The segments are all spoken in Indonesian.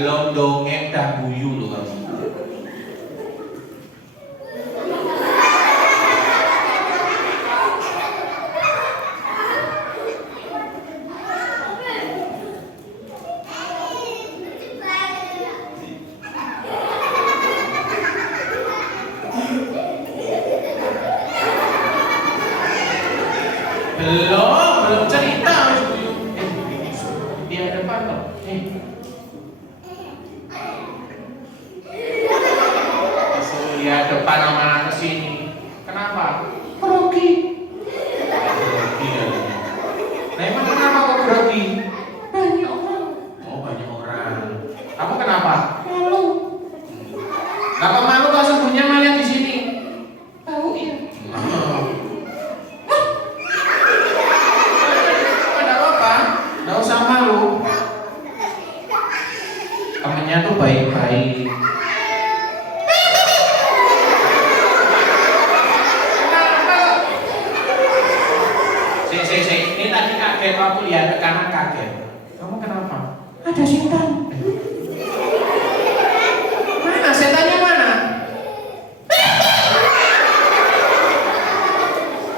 Belum dongeng dah guyu loh kamu. Belum cerita harus guyu. Dia depan loh. Lihat depan sama ke sini. Kenapa? Grogi. Grogi ya. Nah emang kenapa kok grogi? Banyak orang. Oh banyak orang. Kamu kenapa? Malu. Kalau malu kok sembunyinya malah di sini. Tahu ya. Ada apa? Nggak usah malu. Temennya tuh baik-baik. Ini tadi kaget waktu lihat ke kanan kaget. Kamu kenapa? Ada setan. Mana setannya mana?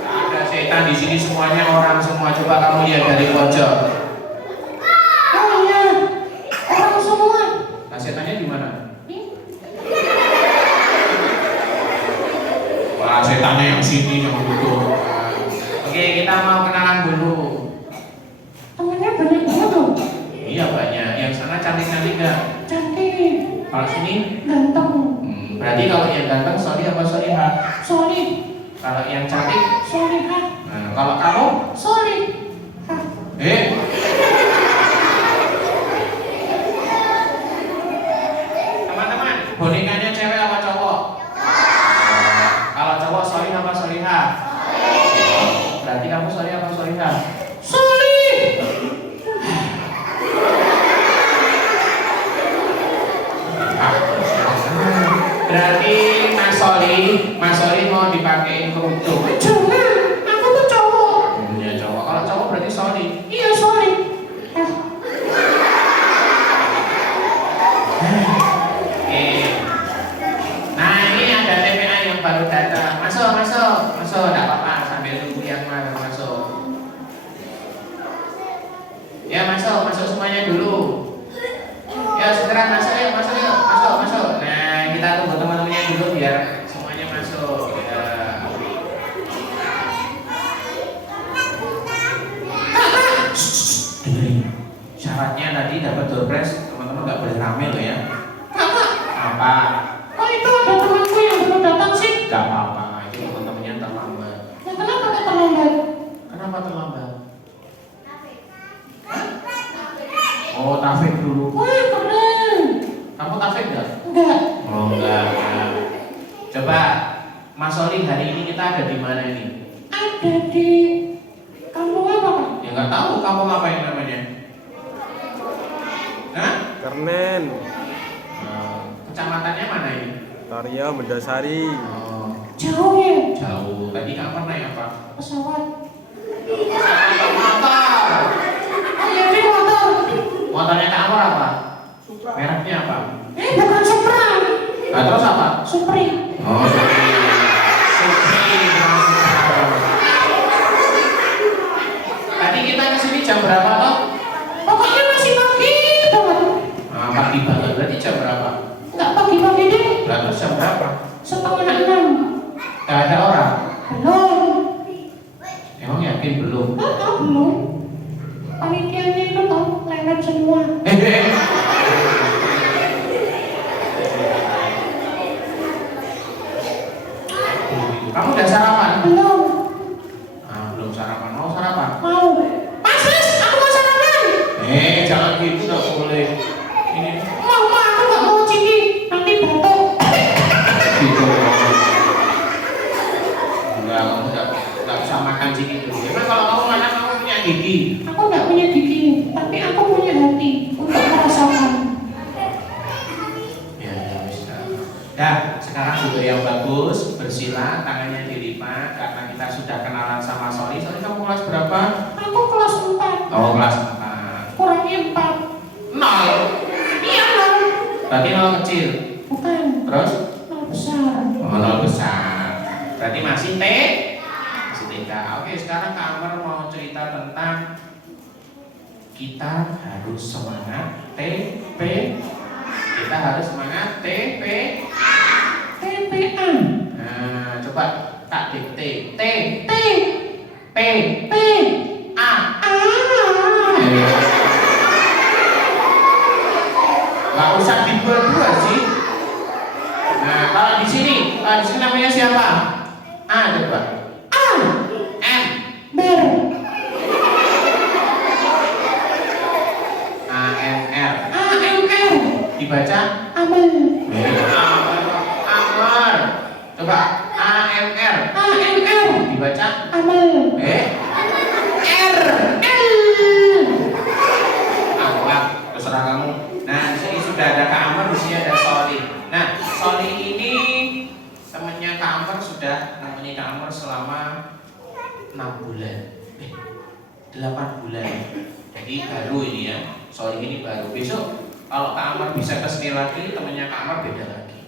Ada setan di sini semuanya orang semua. Coba kamu lihat dari pojok. Oh iya, orang semua. Nah setannya di mana? Wah setannya yang sini yang butuh. Oke, kita mau kenalan dulu. Temennya banyak banget tuh. Iya banyak. Yang sana cantik-cantik gak? Cantik. Kalau sini? Ganteng. Berarti kalau yang ganteng Soli apa Soliha? Soli. Kalau yang cantik? Soliha. Nah, kalau kamu? Soli. Teman-teman, bonekanya cewek apa cowok? Kalau cowok Soli apa Soliha? Berarti kamu Soli apa Soliha? Soli. Berarti Mas Soli mau dipakein kerudung. Jangan, aku tuh cowok. Iya cowok. Kalau cowok berarti Soli. Iya Soli. Nah ini ada TPA yang baru datang. Masuk, tidak apa-apa sambil tunggu yang mana masuk. Ya masuk semuanya dulu. Ya segera masuk yuk. Nah kita tunggu teman-temannya dulu biar semuanya masuk. Ya. Dengerin. Syaratnya tadi dapat door prize, teman-teman nggak boleh rame loh ya. Apa? Oh itu ada temanku yang belum datang sih. Gak apa-apa, itu teman-temannya terlambat. Nah, kenapa terlambat? Kenapa terlambat? Hah? Oh, Taufik dulu. Wah, keren. Kamu Taufik gak? Enggak. Oh, enggak. Coba, Mas Soli, hari ini kita ada di mana ini? Ada di kampung apa, Pak? Ya nggak tahu, kampung apa yang namanya? Hah? Kernen. Kecamatannya mana ini? Tarya Mendasari. Oh. Jauh ya? Jauh. Tadi kapan naik apa? Pesawat. Motor. Oh iya, ini motor. Motornya kamu apa? Mereknya apa? Bukan Supra. Nah, terus apa? Supri. Oh, Supri. Tadi kita kesini jam berapa toh? Pokoknya masih pagi banget. Nah, pagi banget. Berarti jam berapa? Nggak pagi-pagi deh. Nah, terus jam berapa? 5:30. Gak ada orang? Belum. Emang yakin belum? Belum. Panitianya itu toh lewat semua. Kamu udah sarapan? Belum. Ah, belum sarapan. Mau sarapan? Mau. Mas, aku mau sarapan. Jangan gitu, nggak boleh. Ini Mau, aku nggak mau ciki. Nanti batuk. gitu. Enggak, kamu nggak bisa makan ciki dulu. Emang kalau kamu makan kamu punya gigi? Aku nggak punya gigi, tapi aku punya hati untuk merasakan. Ya, bisa. Dah, sekarang duduk yang bagus, bersila, tangannya dilipat karena kita sudah kenalan sama Soli. Soli kamu kelas berapa? Aku kelas 4. Oh, kelas 4. Kurangnya 4. Nol. Iya, 0. Berarti nol kecil. Bukan. Terus? Nol besar. Oh, nol besar. Berarti masih masih TK. Oke, sekarang Kak Amar mau cerita tentang kita harus semangat TP. Kita harus semangat TP. TPA. Nah, coba Kak dikte. T T. P P. A. A. Gak usah dua-dua sih. Nah, kalau di sini namanya siapa? A coba. A. M. Ber. A M R. AMR. Dibaca Amel. Amar. Coba A M R. AMR. Dibaca Amel. R. L. Anggap terserah kamu. Nah, di sini sudah ada Kak Amar, di sini ada Soli. Nah, Soli ini temannya Kak Amar sudah namanya Kak Amar selama 6 bulan. 8 bulan. Jadi baru ini ya. Soli ini baru. Besok kalau Kak Amar bisa kesini lagi, temannya Kak Amar beda lagi.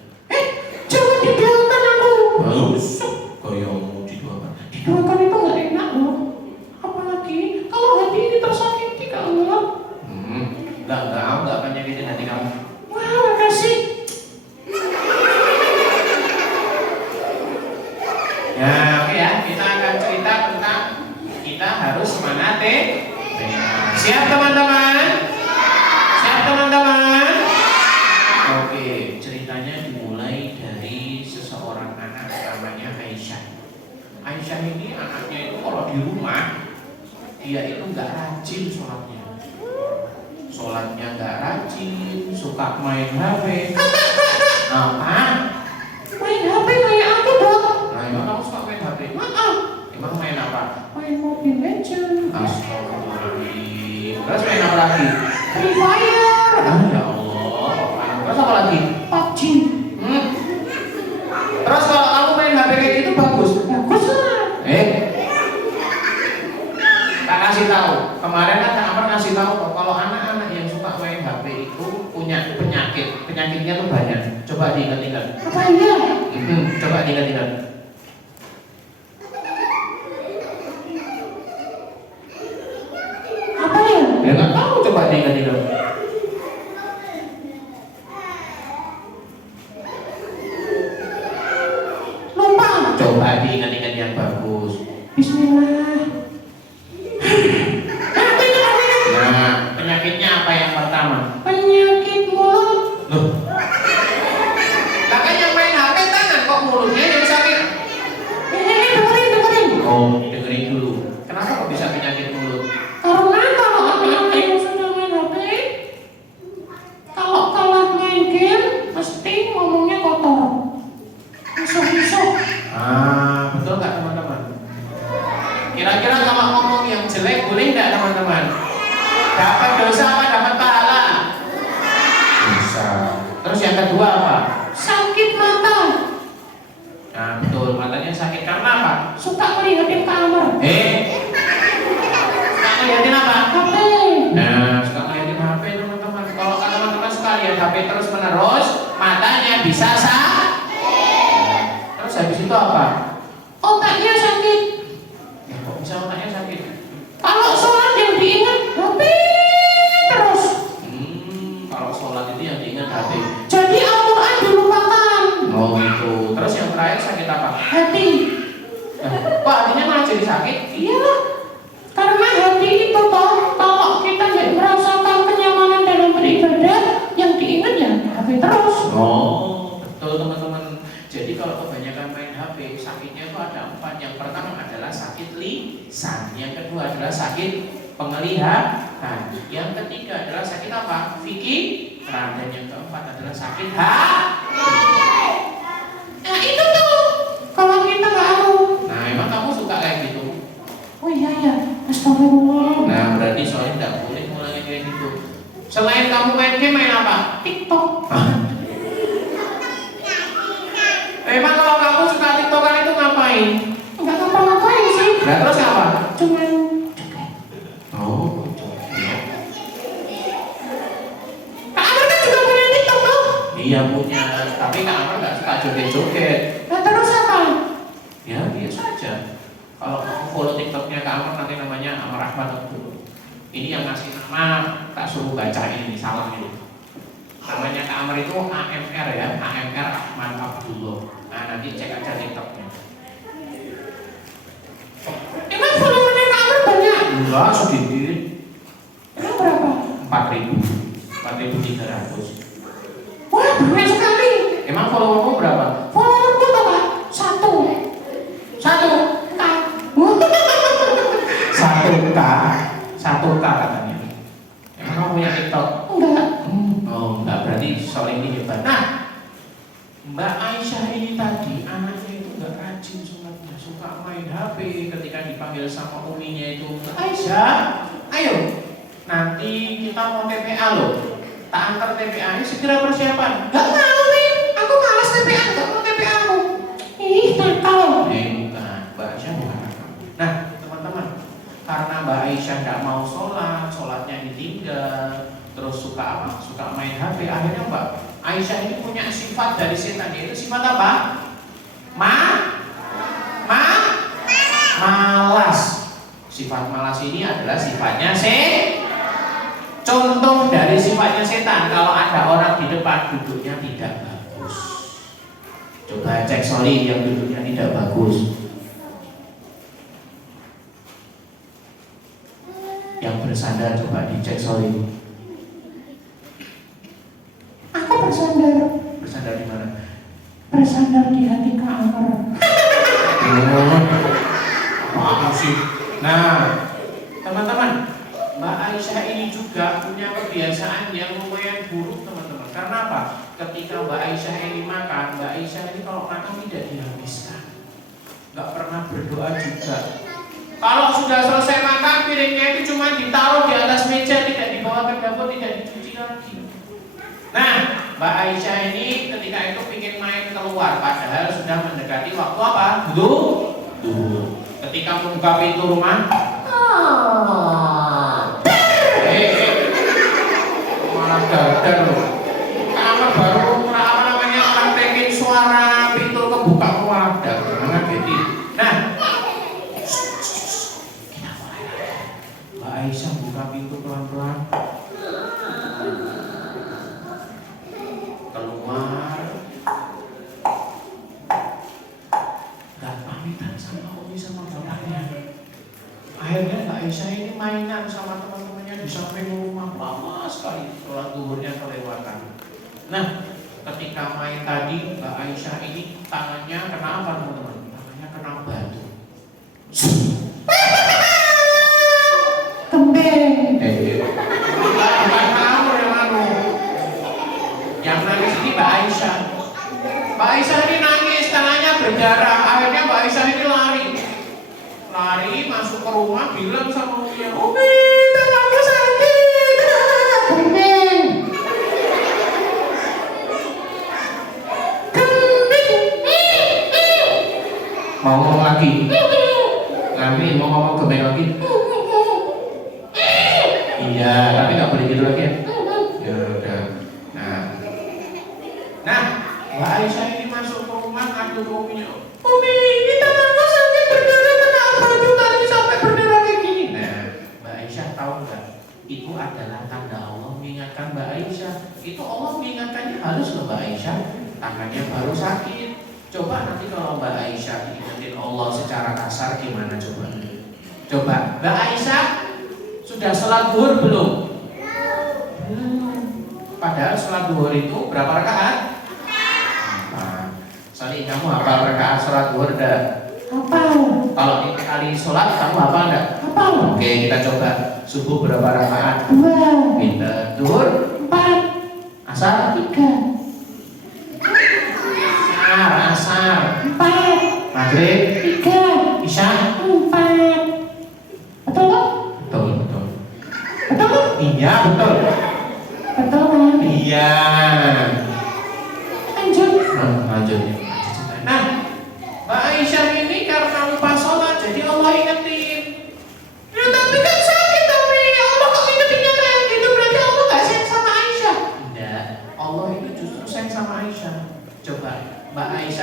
Jangan didoakan aku. Goyong didoakan. Didoakan itu nggak enak loh. Apalagi kalau hati ini tersakiti Kak Allah. Enggak, aku enggak akan nyakitin hati kamu. Wah, makasih. Ya, oke ya. Kita akan cerita tentang kita harus semangat Siap teman-teman? Siap teman-teman? Oke, ceritanya dimulai dari seseorang anak namanya Aisyah. Aisyah ini anaknya itu kalau di rumah dia itu nggak rajin sholatnya. Sholatnya nggak rajin, suka main HP. Apa? Main HP kayak aku dong. Nah, emang kamu suka main HP? Maaf. Emang main apa? Main Mobile Legends. Astagfirullahaladzim. Terus main apa lagi? Free Fire. Ya Allah. Terus apa lagi? PUBG. Terus kalau kamu main HP kayak gitu bagus? Bagus lah. Tak kasih tahu. Kemarin kan Kak Amar kasih tahu kalau anak-anak yang suka main HP itu punya penyakit. Penyakitnya tuh banyak. Coba diingat-ingat. Apa ya? Coba diingat-ingat. Apa ya? Ya nggak tahu. Coba diingat-ingat. Lupa. Coba diingat-ingat yang bagus. Bismillah. Nah, penyakitnya apa yang pertama? Penyakit mulut. Loh. Kakak yang main HP tangan kok mulutnya yang sakit? Dengerin. Oh, dengerin dulu. Kenapa kok bisa penyakit mulut? Karena kalau anak-anak yang sudah main HP, kalau kalah main game, mesti ngomongnya kotor. Musuh-musuh. Betul nggak teman-teman? Kira-kira kalau ngomong yang jelek boleh nggak teman-teman? Dapat dosa apa dapat pahala? Dosa. Terus yang kedua apa? Sakit mata. Nah betul, matanya sakit karena apa? Suka ngeliatin kamar. Suka ngeliatin apa? HP. Nah, suka ngeliatin HP teman-teman. Kalau teman-teman suka lihat HP terus menerus, matanya bisa sakit. Terus habis itu apa? Otaknya sakit. Ya, kok bisa otaknya sakit? Kalau sholat yang diingat HP terus. Kalau sholat itu yang diingat HP. Jadi Al-Quran dilupakan. Oh gitu. Terus yang terakhir sakit apa? Hati. Kok hatinya malah jadi sakit? Iya. Karena hati itu toh, kalau kita nggak merasakan kenyamanan dalam beribadah, yang diingat ya HP terus. Oh, betul teman-teman. Jadi kalau kebanyakan main HP, sakitnya itu ada 4. Yang pertama adalah sakit lisan, yang kedua adalah sakit penglihatan, yang ketiga adalah sakit apa? Pikiran, dan yang keempat adalah sakit hati. Nah itu tuh, kalau kita nggak tahu. Nah, emang kamu suka kayak gitu? Oh iya ya, astagfirullah. Nah, berarti soalnya nggak boleh mulai kayak gitu. Selain kamu main game, main apa? TikTok. Emang kalau kamu suka TikTokan itu ngapain? Nggak ngapa-ngapain sih. Nah, terus apa? Cuman Oh, Kak Amar kan juga punya TikTok tuh. Iya punya, tapi Kak Amar nggak suka joget-joget. Nah terus apa? Ya biasa aja. Kalau kamu follow TikToknya Kak Amar nanti namanya Amar Ahmad Abdul. Ini yang ngasih nama tak suruh baca ini salah ini. Namanya Kak Amar itu AMR ya, AMR Ahmad Abdullah. Nah nanti cek aja TikToknya. Emang followernya Kak Amar banyak? Enggak sedikit. Emang berapa? 4.300. Wah banyak sekali. Emang followermu berapa? Followerku berapa? Satu K. 1K, 1K katanya. Emang kamu punya TikTok? Enggak. Oh enggak, berarti soal ini hebat. Nah, Mbak Aisyah ini tadi anaknya itu enggak rajin sholatnya, suka main HP. Ketika dipanggil sama uminya itu, Mbak Aisyah, ayo nanti kita mau TPA loh. Tak antar TPA ini segera persiapan. Enggak mau nih. Aku malas TPA. Enggak mau TPA aku. Ih nakal. Bukan, Mbak Aisyah bukan. Nah, teman-teman, karena Mbak Aisyah tidak mau sholat, sholatnya ditinggal, terus suka apa? Suka main HP. Akhirnya Mbak Aisyah ini punya sifat dari setan, yaitu sifat apa? Malas. Sifat malas ini adalah sifatnya contoh dari sifatnya setan. Kalau ada orang di depan duduknya tidak bagus. Coba cek sorry yang duduknya tidak bagus. Yang bersandar coba dicek sorry. Aku bersandar. Bersandar di mana? Bersandar di hati Kak Amar. Apa sih? Nah, teman-teman, Mbak Aisyah ini juga punya kebiasaan yang lumayan buruk, teman-teman. Karena apa? Ketika Mbak Aisyah ini makan, Mbak Aisyah ini kalau makan tidak dihabiskan, nggak pernah berdoa juga. Kalau sudah selesai makan, piringnya itu cuma ditaruh di atas meja, tidak dibawa ke dapur, tidak dicuci lagi. Nah, Mbak Aisyah ini ketika itu ingin main keluar, padahal sudah mendekati waktu apa? Duhur. Ketika membuka pintu rumah, malah dadar loh. Kamar baru apa namanya orang pengen suara pintu kebuka malah dadar. Gitu. Nah, kita mulai. Mbak Aisyah buka pintu pelan-pelan. Keluar. Gak pamitan sama Umi sama bapaknya. Akhirnya Mbak Aisyah ini mainan sama teman-temannya di samping rumah, lama sekali sholat zuhurnya kelewatan. Nah, ketika main tadi Mbak Aisyah ini tangannya kena apa teman-teman? Tangannya kena batu. Kembeng. Bukan kamu yang anu. Yang nangis ini Mbak Aisyah. Mbak Aisyah ini nangis, tangannya berdarah. Akhirnya Mbak Aisyah ini lari masuk ke rumah, bilang sama Umi, Umi tanganku sakit. Kembeng. Mau ngomong lagi? Ngami mau ngomong kembali lagi? Iya, tapi nggak boleh gitu lagi ya. Ya udah. Nah, Mbak Aisyah ini masuk ke rumah, ngadu ke Uminya. Umi, ini tanganku sakit berdarah, kenapa itu tadi sampai berdarah kayak gini? Nah, Mbak Aisyah tahu nggak? Itu adalah tanda Allah mengingatkan Mbak Aisyah. Itu Allah mengingatkannya halus loh Mbak Aisyah. Tangannya baru sakit. Coba nanti kalau Mbak Aisyah diingetin Allah secara kasar gimana coba? Coba, Mbak Aisyah sudah sholat zuhur belum? Belum. Padahal sholat zuhur itu berapa rakaat? 4. Sali, kamu hafal rakaat sholat zuhur enggak? Hafal. Kalau ini kali sholat kamu hafal enggak? Hafal. Oke, kita coba. Subuh berapa rakaat? 2. Pinter. Zuhur? 4. Asar? 3. Asar. 4. Maghrib? 3. Isya? 4. Betul kan? Betul. Betul kan? Iya, betul. Betul kan? Iya. Lanjut. Lanjut. Nah, Mbak Aisyah ini karena lupa sholat, jadi Allah ingetin. Ya tapi kan sakit tapi Allah kok ingetinnya kayak gitu, berarti Allah gak sayang sama Aisyah. Tidak, Allah itu justru sayang sama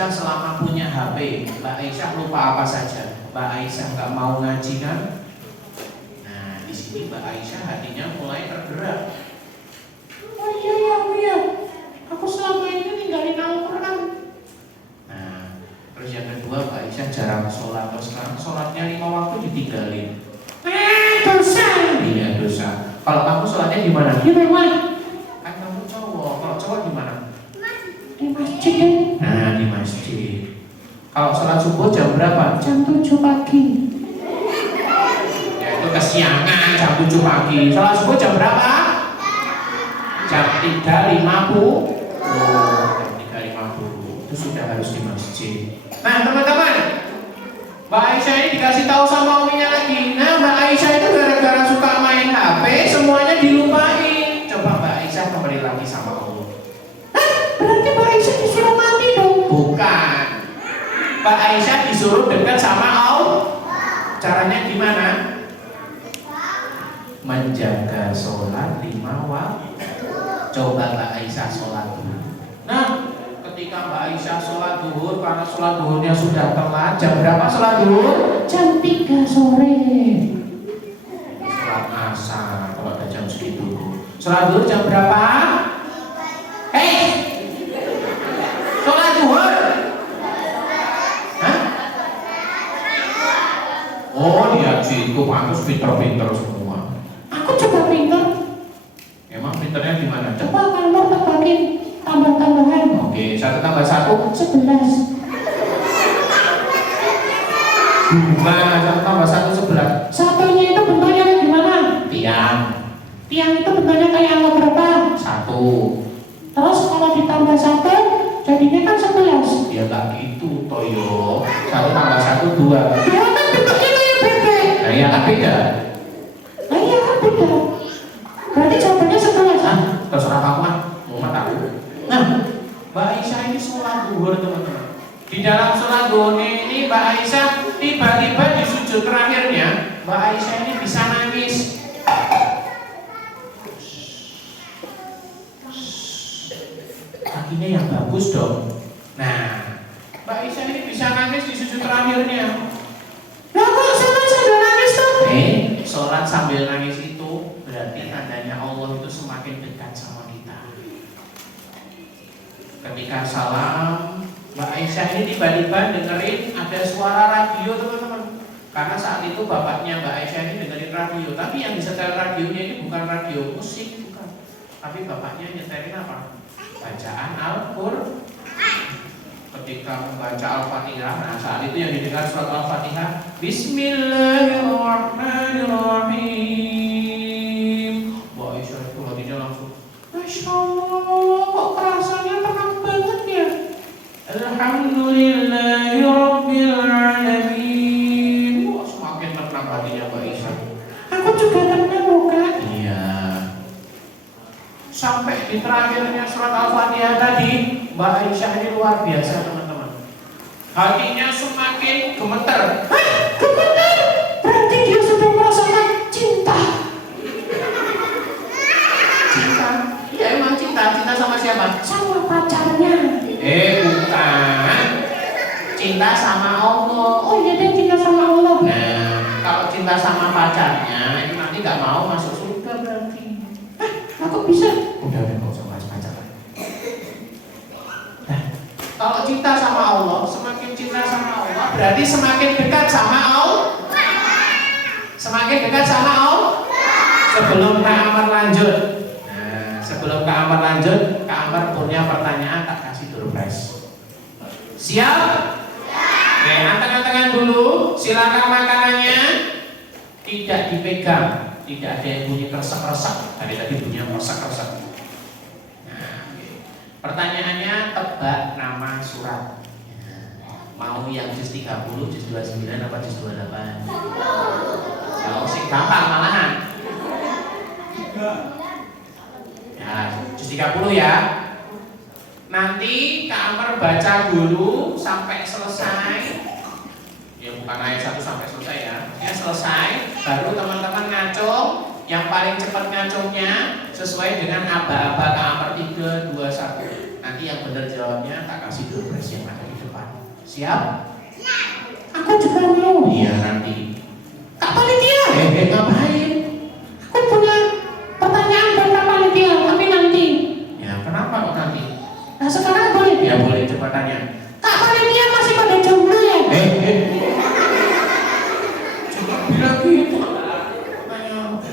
Aisyah selama punya HP, Mbak Aisyah lupa apa saja? Mbak Aisyah nggak mau ngaji kan? Nah, di sini Mbak Aisyah hatinya mulai tergerak. Oh iya ya, oh iya. Aku selama ini ninggalin Al-Quran. Nah, terus yang kedua Mbak Aisyah jarang sholat, terus sekarang sholatnya 5 waktu ditinggalin. Dosa. Iya dosa. Kalau kamu sholatnya di mana? Di rumah, Kan kamu cowok. Kalau cowok di mana? di masjid, Nah, di masjid. Kalau sholat subuh jam berapa? jam 7 pagi. Ya itu kesiangan jam 7 pagi. Sholat subuh jam berapa? Jam 3.50. Oh, jam 3.50. Itu sudah harus di masjid. Nah, teman-teman, Mbak Aisyah ini dikasih tahu sama uminya lagi. Nah, Mbak Aisyah itu gara-gara suka main HP, semuanya dilupain. Coba Mbak Aisyah kembali lagi sama Allah. Berarti Mbak Aisyah disuruh mati dong. Bukan. Mbak Aisyah disuruh dekat sama Allah. Caranya gimana? Menjaga sholat 5 waktu. Coba Mbak Aisyah sholat dulu. Nah, ketika Mbak Aisyah sholat duhur, karena sholat duhurnya sudah telat, jam berapa sholat duhur? Jam 3 sore. Sholat asar, kalau ada jam segitu. Sholat duhur jam berapa? Hei, sholat duhur? Hah? Oh, dia itu pantas pinter-pinter semua. Aku coba pinter. Emang pinternya gimana? Coba kalau tebakin tambah-tambahan. Oke, 1 tambah 1 11. Gimana? 1 tambah 1 11. Satunya itu bentuknya kayak gimana? Tiang Tiang itu bentuknya kayak angka berapa? 1. Terus kalau ditambah 1 jadinya kan 11. Ya nggak gitu, Toyo. 1 tambah 1 2. Dia kan bentuknya kayak bebek. Nah, ya kan beda. Nah iya kan beda. Berarti jawabannya 11. Hah? Terserah kamu kan, mau tahu. Nah, Mbak Aisyah ini sholat duhur teman-teman. Di dalam sholat duhur ini Mbak Aisyah tiba-tiba di sujud terakhirnya Mbak Aisyah ini bisa nangis. Kakinya yang bagus dong. Nah, Mbak Aisyah ini bisa nangis di sujud terakhirnya. Lah kok sama sambil nangis tuh? Sholat sambil nangis itu berarti tandanya Allah itu semakin dekat sama kita. Ketika salam, Mbak Aisyah ini tiba-tiba dengerin ada suara radio teman-teman. Karena saat itu bapaknya Mbak Aisyah ini dengerin radio, tapi yang disetel radionya ini bukan radio musik, bukan. Tapi bapaknya nyetelin apa? Bacaan Al-Qur'an. Ketika membaca Al-Fatihah, nah saat itu yang didengar surat Al-Fatihah, Bismillahirrahmanirrahim. Mbak Aisyah itu hatinya langsung, Masya Allah, kok kerasanya tenang banget ya. Alhamdulillahirrabbilalamin. Wah, semakin tenang hatinya Mbak Aisyah. Aku juga tenang bukan? Iya. Sampai di terakhirnya surat Al-Fatihah tadi, Mbak Aisyah ini luar biasa teman-teman. Hatinya semakin gemeter. Hah? Gemeter? Berarti dia sudah merasakan cinta. Cinta? Iya emang cinta. Cinta sama siapa? Sama pacarnya. Bukan. Cinta sama Allah. Oh iya dia cinta sama Allah. Nah, kalau cinta sama pacarnya, itu nanti gak mau masuk surga berarti. Hah? Aku bisa. Udah gak usah bahas pacar. Nah, kalau cinta sama Allah, semakin cinta sama Allah, berarti semakin dekat sama Allah. Semakin dekat sama Allah. Sebelum Kak Amar lanjut, sebelum Kak Amar lanjut, Kak Amar punya pertanyaan, tak kasih surprise. Siap? Oke, anteng-antengan dulu. Silakan makanannya. Tidak dipegang, tidak ada yang bunyi kresek-kresek. Tadi bunyinya kresek-kresek. Nah, oke. Pertanyaannya tebak nama surat. Mau yang juz 30, juz 29 apa juz 28? Ya, sing gampang malahan. Ya, juz 30 ya. Nanti Kak Amar baca dulu sampai selesai. Ya bukan ayat 1 sampai selesai ya. Ya selesai, baru teman-teman ngacung. Yang paling cepat ngacungnya sesuai dengan aba-aba Kak Amar 3, 2, 1. Nanti yang benar jawabnya tak kasih dulu yang ada di depan. Siap? Aku juga mau. Iya nanti. Kak Panitia. Ngapain? Aku punya pertanyaan buat Kak Panitia, tapi nanti. Ya kenapa kok nanti? Nah sekarang boleh. Ya boleh cepat tanya. Kak Panitia masih pada jomblo ya? Coba bilang gitu. Tanya.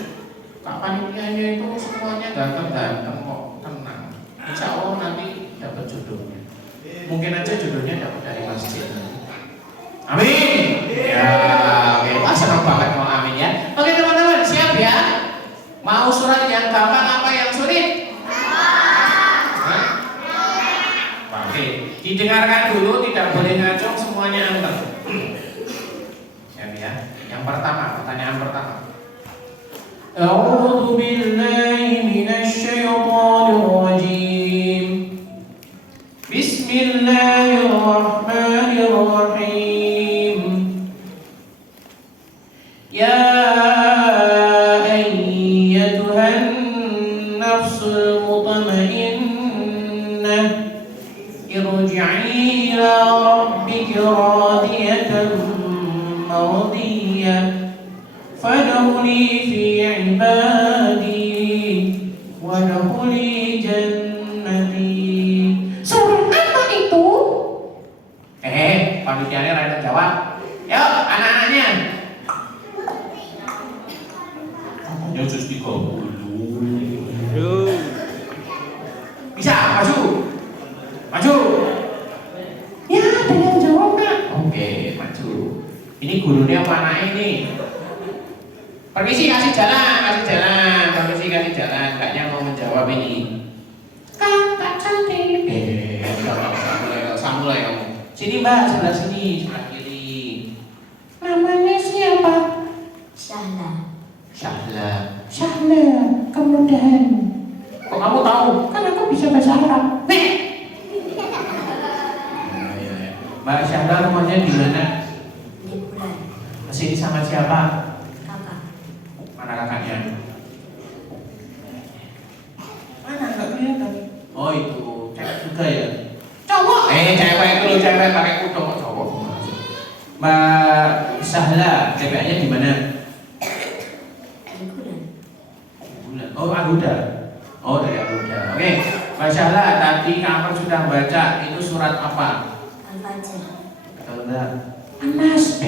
Kak panitianya itu semuanya ganteng-ganteng kok, tenang. Insya Allah nanti dapat jodohnya. Mungkin aja jodohnya dapat dari masjid. Amin. Ya, oke. Wah senang banget mau amin ya. Oke teman-teman, siap ya? Mau surat yang gampang apa yang sulit? Hah? Oke, didengarkan dulu, tidak boleh ngacung, semuanya antar. Siap ya? Yang pertama, pertanyaan pertama. A'udzu billahi minasy syaithanir rajim. Bismillahirrahmanirrahim. Ya ayyatuhan nafsul mutmainnah irji'i ila rabbiki radiyatan mardiyah fadkhuli fi ibadi wadkhuli jannati. Surat apa itu? Panitianya rada jawab. Yuk, anak-anaknya. Katanya just 30. Yuk. Bisa, maju. Maju. Ya ada yang jawab Kak. Oke, maju. Ini gurunya apa anaknya ini? Permisi, kasih jalan, kasih jalan. Permisi, kasih jalan. Kaknya mau menjawab ini. Kak cantik. Sambul ya kamu. Sini mbak, sebelah sini, sebelah kiri. Namanya siapa? Syahla. Syahla. Syahla. Kemudahan. Kok kamu tahu? Kan aku bisa bahasa Arab. Ya, ya, ya. Mbak Syahla rumahnya di mana? Di bulan. Kesini sama siapa? Kakak. Mana kakaknya? Mana nggak kelihatan? Oh itu, cewek juga ya? Cowok. Cewek dulu, cewek pakai kuda kok cowok. Mbak Syahla, TPA-nya di mana? Di bulan. Bulan. Oh, Aguda. Oh, dari Aguda. Oke, Mbak Syahla, tadi kamu sudah baca itu surat apa? Al-Fajr. Betul enggak? Anas.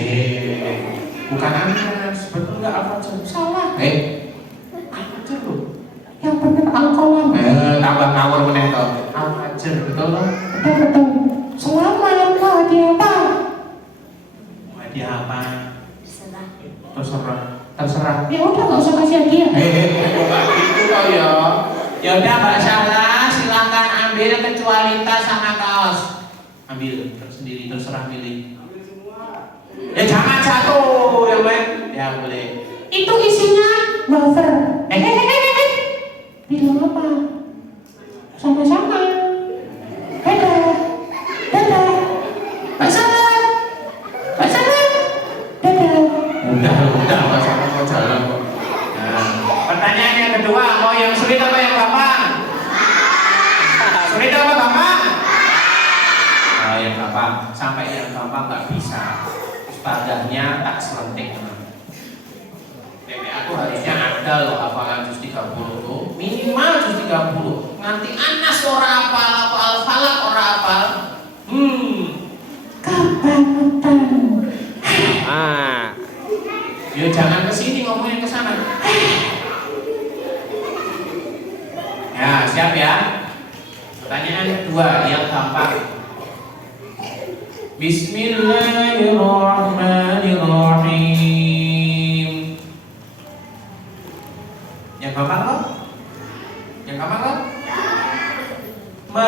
Bukan Anas. Betul enggak Al-Fajr? Salah. Al-Fajr loh. Yang benar Al-Qalam. Tambah ngawur meneh toh. Al-Fajr, betul loh. Betul. Selamat hadiah apa? Hadiah apa? Terserah. Terserah. Ya udah nggak usah kasih hadiah. Bukan gitu toh ya. Ya udah Mbak Syahla, silahkan ambil kecuali tas sama kaos. Ambil sendiri, terserah milih. Ya jangan satu, yang lain ya boleh. Itu isinya wafer. Bilang apa? Sama-sama. Dadah. Dadah. Mbak Syahla. Mbak Syahla. Dadah. Udah, Mbak Syahla mau jalan kok. Nah, pertanyaan yang kedua, mau yang sulit apa yang gampang? Sulit apa gampang? Oh, yang gampang. Sampai yang gampang nggak bisa. Ustadzahnya tak selentik teman. TPA aku harusnya ada loh hafalan juz 30 tuh. Minimal juz 30. Nanti Anas ora apal, apa Al-Falaq ora apal. Kebangetan. Ah. Ya jangan ke sini ngomongnya ke sana. Ya, siap ya. Pertanyaan kedua yang gampang. Bismillahirrahmanirrahim. Yang gampang kok? Yang gampang kok? Ma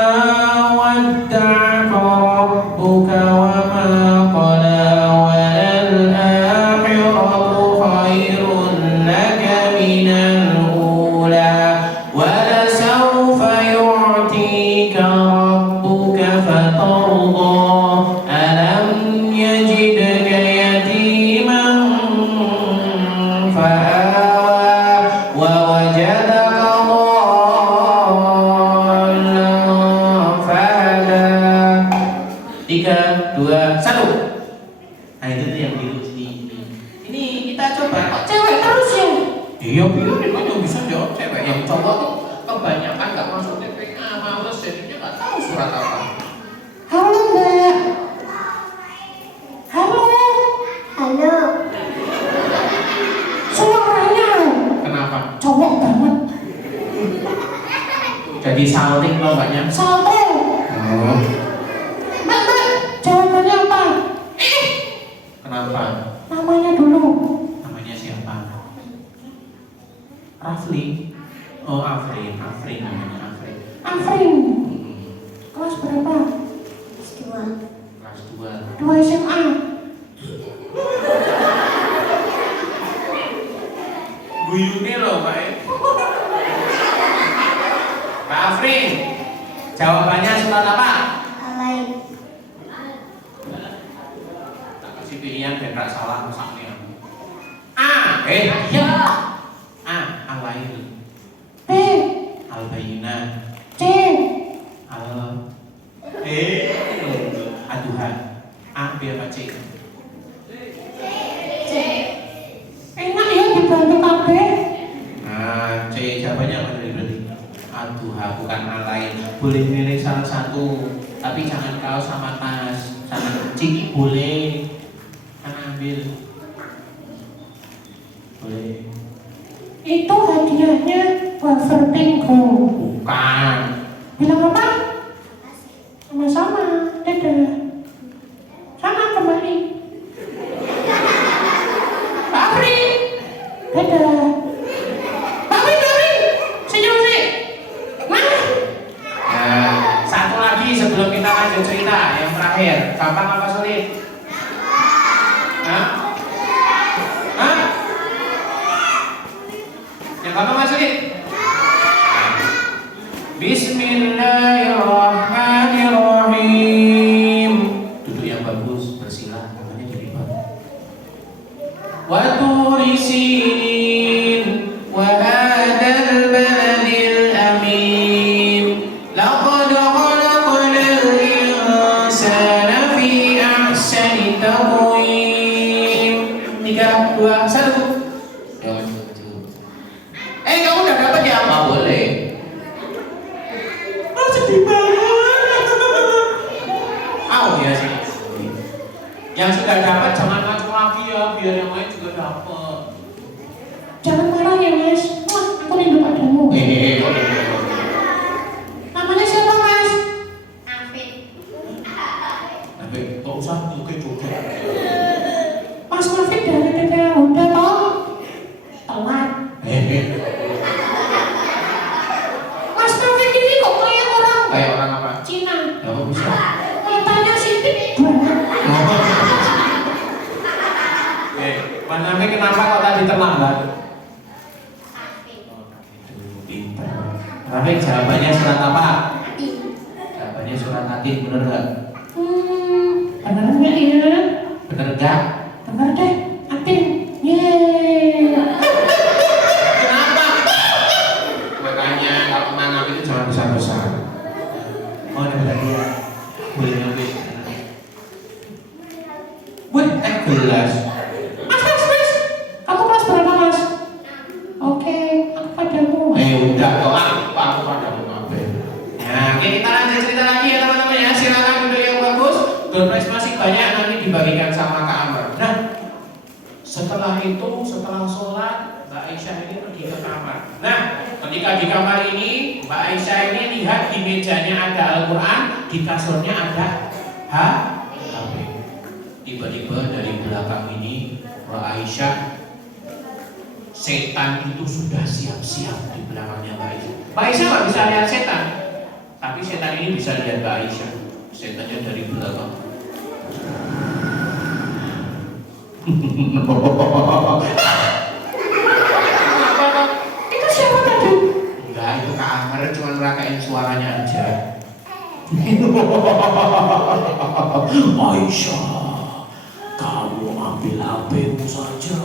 wadda'aka rabbuka wa ma qala wal akhiratu khairun laka minal ula wa lasawfa yu'tika rabbuka fatarda alam yajidka yatiman fa'awa wa wajadaka dhallan fahada Iya biarin aja bisa jawab cewek. Yang cowok tuh kebanyakan nggak masuk TPA, males jadinya nggak tahu surat apa. Halo Mbak. Halo. Halo. Suaranya Kenapa? cowok banget. Jadi salting loh mbaknya. Salto. Oh. Mbak, jawabannya apa? Kenapa? Namanya dulu. Namanya siapa? Rafli. Oh Afrin namanya Afrin. Afrin. Kelas berapa? Kedua. Kelas 2. 2 SMA. Guyune loh mbak. Mbak Afrin, jawabannya surat apa? Alay. Tak kasih pilihan biar nggak salah masaknya. A. Ya. A. Al-Lail. B. Al-Bayyinah. C. Aduhan. A, B apa C? Enak ya dibantu KB. Nah, C jawabannya apa tadi berarti? Aduha bukan Al-Lail. Boleh milih salah satu, tapi jangan kaos sama tas. Sama ciki boleh. Kan ambil. Boleh. Itu hadiahnya wafer Pingo. Bukan. Bilang apa? Sama-sama. Dadah. Sana kembali. Pak Afri. Dadah. Pak Afri. Senyum sih. Mana? Nah, satu lagi sebelum kita lanjut cerita yang terakhir. Gampang apa sulit? Hah? Hah? Yang gampang apa sulit? Bismillahirrahmanirrahim. Duduk yang bagus, bersila, namanya jadi bagus. Wa turisin wa hadal baladil amin. Laqad khalaqnal insana fi ahsani taqwim. 3, 2, 1. Kamu udah dapat ya? Nggak boleh. Oh sedih banget. Oh ya sih. Yang sudah dapat jangan ngacu lagi ya, biar yang lain juga dapat. Jangan marah ya Mas. Wah, aku rindu padamu. Kok ini? Namanya siapa Mas? Afin. Tapi nggak usah mungkin juga. Mas Mafid dari TPA udah toh? Telat. Mas Mafid ini kok kayak orang Kayak orang apa? Cina. Nggak bisa. Matanya sipit banget. Mas Nafi kenapa kok tadi terlambat? Afin. Pintar. Nafi jawabannya surat apa? I. Jawabannya surat Atin, bener nggak? Bener nggak ya? Bener nggak? Bener deh. Atin. Yeay. Kenapa? Makanya kalau nanam itu jangan besar-besar. Oh, ini benar dia. Boleh ngambil. Wih, gelas. Mas. Kamu kelas berapa Mas? Oke, aku padamu. Udah kok aku padamu ngambil. Nah, oke, kita lanjut cerita lagi ya teman-teman ya. Silakan duduk yang bagus. Dompet masih banyak nanti dibagikan sama Kak Amar. Nah, setelah itu, setelah sholat, Mbak Aisyah ini pergi ke kamar. Nah, ketika di kamar ini, Mbak Aisyah ini lihat di mejanya ada Al-Quran, di kasurnya ada HP. Tiba-tiba dari belakang ini, Mbak Aisyah, setan itu sudah siap-siap di belakangnya Mbak Aisyah. Mbak Aisyah nggak bisa lihat setan, tapi setan ini bisa lihat Mbak Aisyah. Setannya dari belakang. Itu siapa tadi? Enggak, itu Kak Amar cuma merakain suaranya aja. Aisyah, kamu ambil HP-mu saja.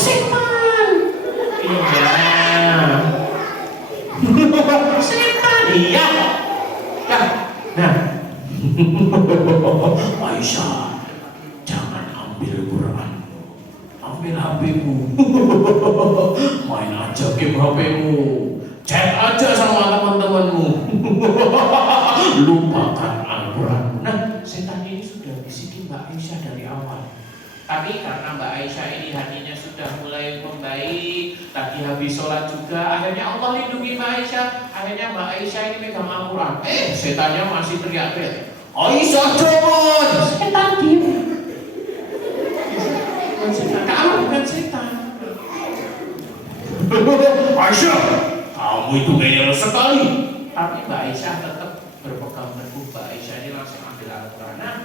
Setan. Iya. Setan. Iya. Nah. Aisyah, jangan ambil Quran, ambil HP-mu. HP-mu, chat aja sama teman-temanmu. Lupakan Al-Quran. Nah, setan ini sudah bisikin Mbak Aisyah dari awal. Tapi karena Mbak Aisyah ini hatinya sudah mulai membaik, tadi habis sholat juga, akhirnya Allah lindungi Mbak Aisyah. Akhirnya Mbak Aisyah ini megang Al-Quran. Setannya masih teriak-teriak, Aisyah jangan! Setan diem. Kamu bukan setan. Aisyah, kamu itu ngeyel sekali. Tapi Mbak Aisyah tetap berpegang teguh. Mbak Aisyah ini langsung ambil Al-Quran. Nah,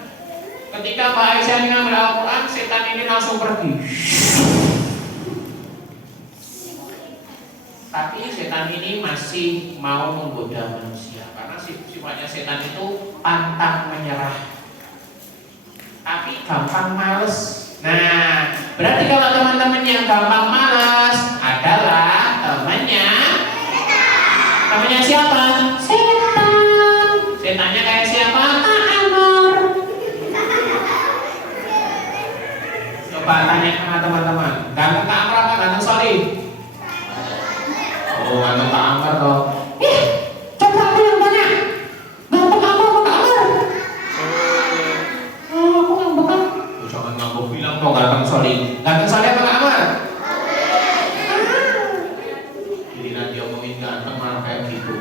ketika Mbak Aisyah ini ngambil Al-Quran, setan ini langsung pergi. Tapi setan ini masih mau menggoda manusia karena sifatnya setan itu pantang menyerah, tapi gampang males. Nah, berarti kalau teman-teman yang gampang malas adalah temannya siapa? Setan. Setannya kayak siapa? Ta'amur. Coba tanya sama teman-teman. Ganteng Kak Amr apa ganteng Solih? Oh, ganteng Kak Amr toh. Coba aku yang tanya. Ganteng kamu apa Kak Amr? Aku ngambek kan. Jangan ngambek, bilang dong ganteng Solih. Ganteng Solih apa Kak Amr? Giliran dia ngomongin ganteng malah kayak gitu.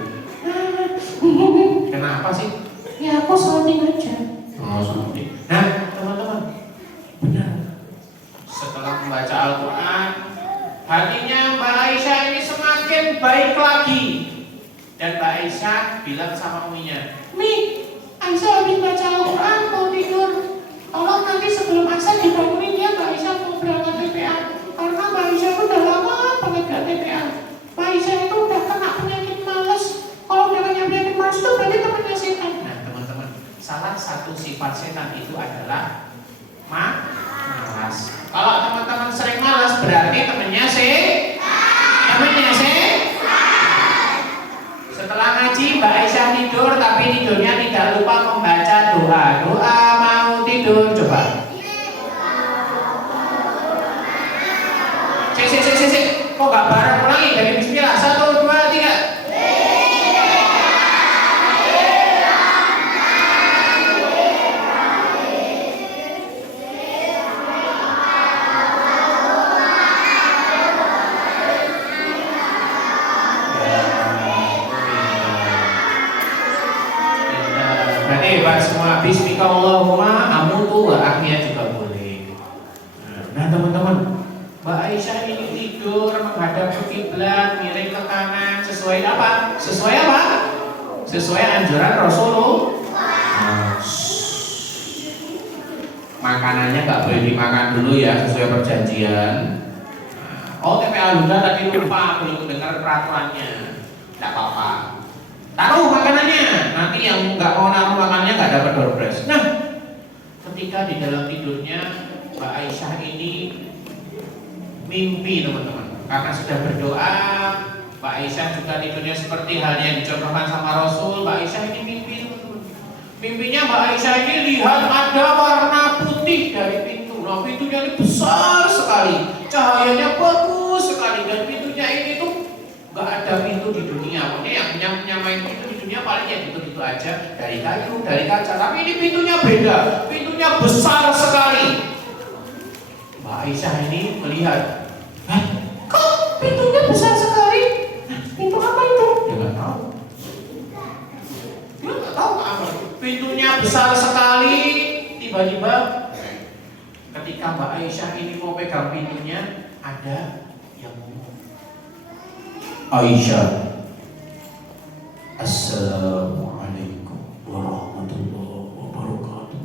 Kenapa sih? Ya aku salting aja. Oh, salting. Nah, teman-teman, benar. Setelah membaca Al-Quran, hatinya Mbak Aisyah ini semakin baik lagi. Dan Mbak Aisyah bilang sama uminya, Mi, Aisyah habis baca Al-Quran mau tidur. Tolong nanti sebelum asar dibangunin ya Mbak Aisyah mau berangkat TPA. Karena Mbak Aisyah udah lama banget gak TPA. Mbak Aisyah itu udah kena penyakit males. Kalau udah kena penyakit males itu berarti temannya setan. nah teman-teman, salah satu sifat setan itu adalah malas. Kalau teman-teman sering malas berarti temannya Setelah ngaji Mbak Aisyah tidur, tapi tidurnya tidak lupa membaca doa. Doa mau tidur, coba. Sik. Kok gak bareng ulangi dari bismillah? 1, 2, 3. Berarti hebat semua. Bismillahirrahmanirrahim. Amutu wa ahya juga boleh. Nah teman-teman, Mbak Aisyah ini tidur menghadap ke kiblat, miring ke kanan, sesuai apa? Sesuai anjuran Rasulullah. Makanannya nggak boleh dimakan dulu ya, sesuai perjanjian. Oh, TPA Lunda tadi lupa, belum dengar peraturannya. Tidak apa-apa. Taruh makanannya, nanti yang nggak mau naruh makanannya nggak dapat door prize. Nah, ketika di dalam tidurnya Mbak Aisyah ini mimpi teman-teman, karena sudah berdoa. Mbak Aisyah juga tidurnya seperti halnya yang dicontohkan sama Rasul. Mbak Aisyah ini mimpi teman-teman. Mimpinya Mbak Aisyah ini lihat ada warna putih dari pintu. Nah, pintunya ini besar sekali, cahayanya bagus sekali, dan pintunya ini tuh nggak ada pintu di dunia. Pokoknya yang nyamain pintu di dunia paling ya gitu-gitu aja, dari kayu, dari kaca. Tapi ini pintunya beda, pintunya besar sekali. Mbak Aisyah ini melihat, Kok pintunya besar sekali? Pintu apa itu? dia nggak tahu. Dia nggak tahu apa. Pintunya besar sekali. Tiba-tiba ketika Mbak Aisyah ini mau pegang pintunya, ada yang ngomong, Aisyah, Assalamualaikum warahmatullahi wabarakatuh.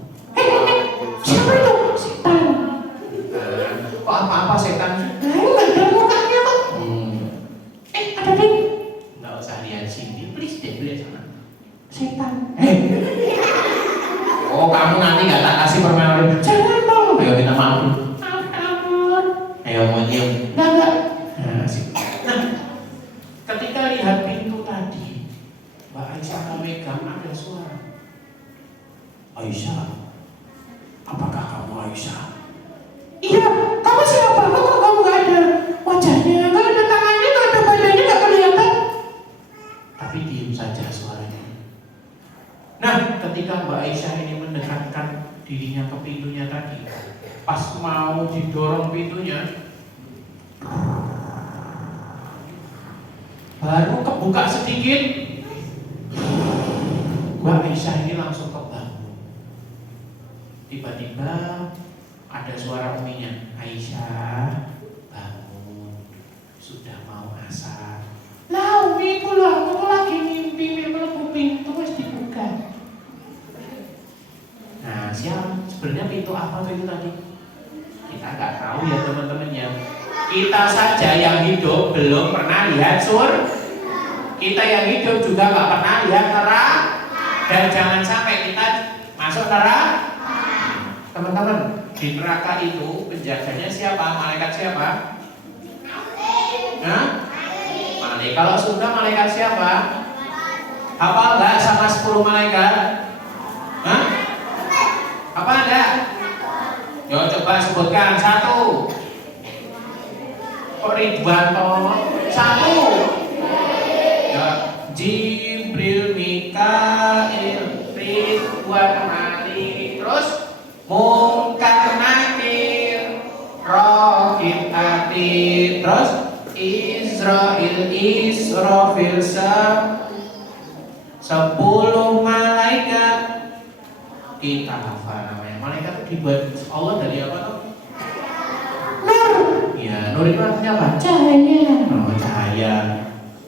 Siapa itu? Setan. Kok apa-apa setan? Lalu nggak ada mukanya kok. Ada ding. Nggak usah lihat sini, please deh, lihat sana. Setan. Oh, kamu nanti nggak tak kasih permen. Jangan dong. Ayo minta maaf dulu. Maaf kabur. Ayo mau nyium. Enggak. Nah, ketika lihat pintu tadi, Mbak Aisyah memegang, ada suara. Aisyah, apakah kamu Aisyah? Iya, kamu siapa? Kok kamu nggak ada wajahnya, nggak ada tangannya, nggak ada badannya, nggak Mbak Aisyah ini mendekatkan dirinya ke pintunya tadi, pas mau didorong pintunya, baru kebuka sedikit, Mbak Aisyah ini langsung kebangun. Tiba-tiba ada suara uminya, Aisyah bangun, sudah mau asar. Lah umi kula, aku lagi mimpi mlebu pintu wis dibuka. Nah, sebenarnya pintu apa tuh itu tadi? Kita nggak tahu ya teman-teman ya. Kita saja yang hidup belum pernah lihat kita yang hidup juga nggak pernah lihat neraka. Dan jangan sampai kita masuk neraka. Teman-teman, di neraka itu penjaganya siapa? Malaikat siapa? Nah? Malaikat. Kalau surga malaikat siapa? Hafal nggak sama 10 malaikat? Hah? Apa ada? Yo coba sebutkan satu. Kok Ridwan toh? Satu. Ya, Jibril, Mikail, Ridwan, Ali, terus Munkar, Nakir, Raqib, Atid, terus Israil, Israfil, 10 malaikat. Kita hafal namanya. Malaikat itu dibuat Allah dari apa tuh? Nur. Ya, nur itu artinya apa? Cahaya. Oh, cahaya.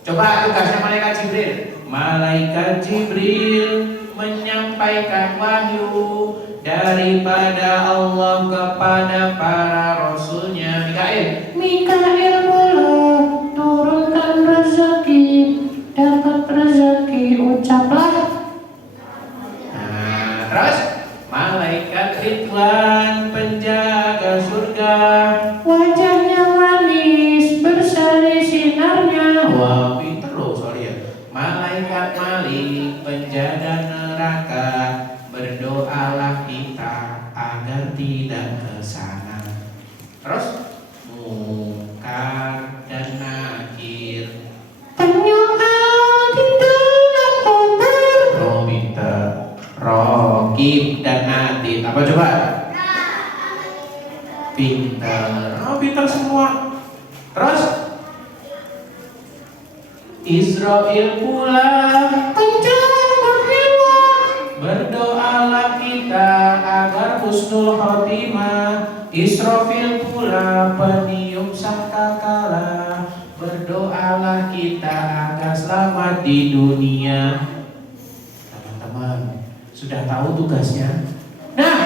Coba tugasnya malaikat Jibril. Malaikat Jibril menyampaikan wahyu daripada Allah kepada para rasulnya. Mikail. Mikail pula turunkan rezeki, dapat rezeki ucaplah. Nah, terus malaikat Ridwan penjaga surga, Wajahnya manis bersari sinarnya. wah pinter loh sorry ya. Malaikat Malik penjaga neraka, berdoalah kita agar tidak ke sana. Terus Munkar dan Nakir, Penyoal di dalam kotor. oh pinter. Raqib dan Atid, apa coba? Pinter, oh pinter semua. Terus Israel pula Penjaga hewan. berdoalah kita agar husnul khotimah. Israfil pula peniup sangkakala, berdoalah kita agar selamat di dunia. Teman-teman sudah tahu tugasnya. Nah,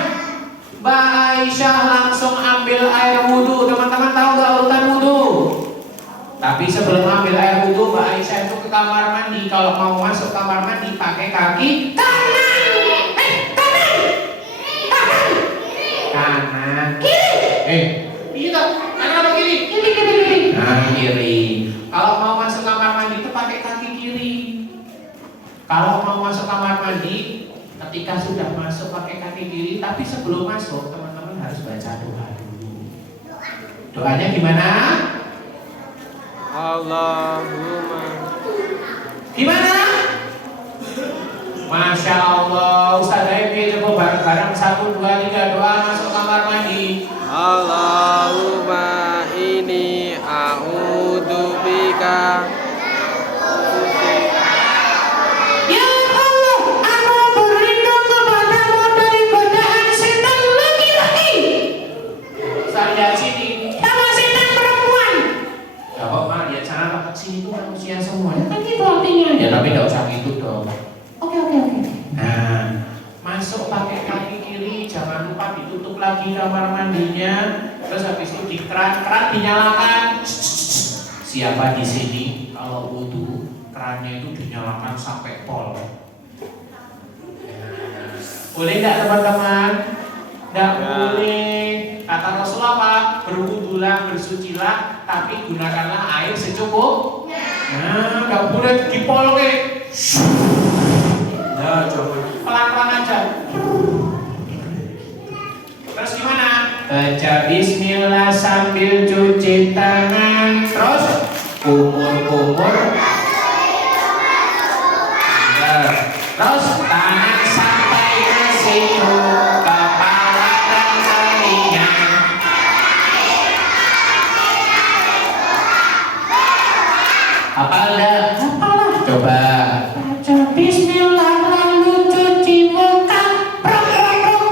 Mbak Aisyah langsung ambil air wudhu. Teman-teman tahu nggak urutan wudhu? Tapi sebelum ambil air wudhu, Mbak Aisyah itu ke kamar mandi. Kalau mau masuk kamar mandi pakai kaki kanan. Kanan. Iya toh? Kanan apa kiri? Kiri. Nah, kiri. Kalau mau masuk kamar mandi itu pakai kaki kiri. Kalau mau masuk kamar mandi, ketika sudah masuk pakai kaki kiri, tapi sebelum masuk teman-teman harus baca doa dulu. Doanya gimana? Allahumma. Gimana? Masya Allah, Ustaz Eki coba bareng-bareng 1, 2, 3 doa masuk kamar mandi. Allahumma inni a'udzubika. Ya Allah, aku berlindung kepadamu dari godaan setan laki-laki Saya sini. sama setan perempuan. Ya kok Mak, lihat sana Pak, sini itu manusia semua ya. Kan itu artinya. Ya tapi tidak usah gitu dong. Oke. Nah, masuk pakai kaki kiri, jangan lupa ditutup lagi kamar mandinya. Terus habis itu di keran dinyalakan. Siapa di sini kalau wudhu kerannya itu dinyalakan sampai pol? Boleh nggak teman-teman? Nggak boleh. Kata Rasulullah apa? Berwudhulah, bersucilah, tapi gunakanlah air secukup. Nah, nggak boleh dipol ke. Nah, coba pelan-pelan aja. Terus gimana? Baca bismillah sambil cuci tangan. Terus kumur-kumur. Terus tangan sampai itu kepala dan telinga. Hafal dah? Apalah. Coba. Baca bismillah lalu cuci muka. Prok, prok, prok.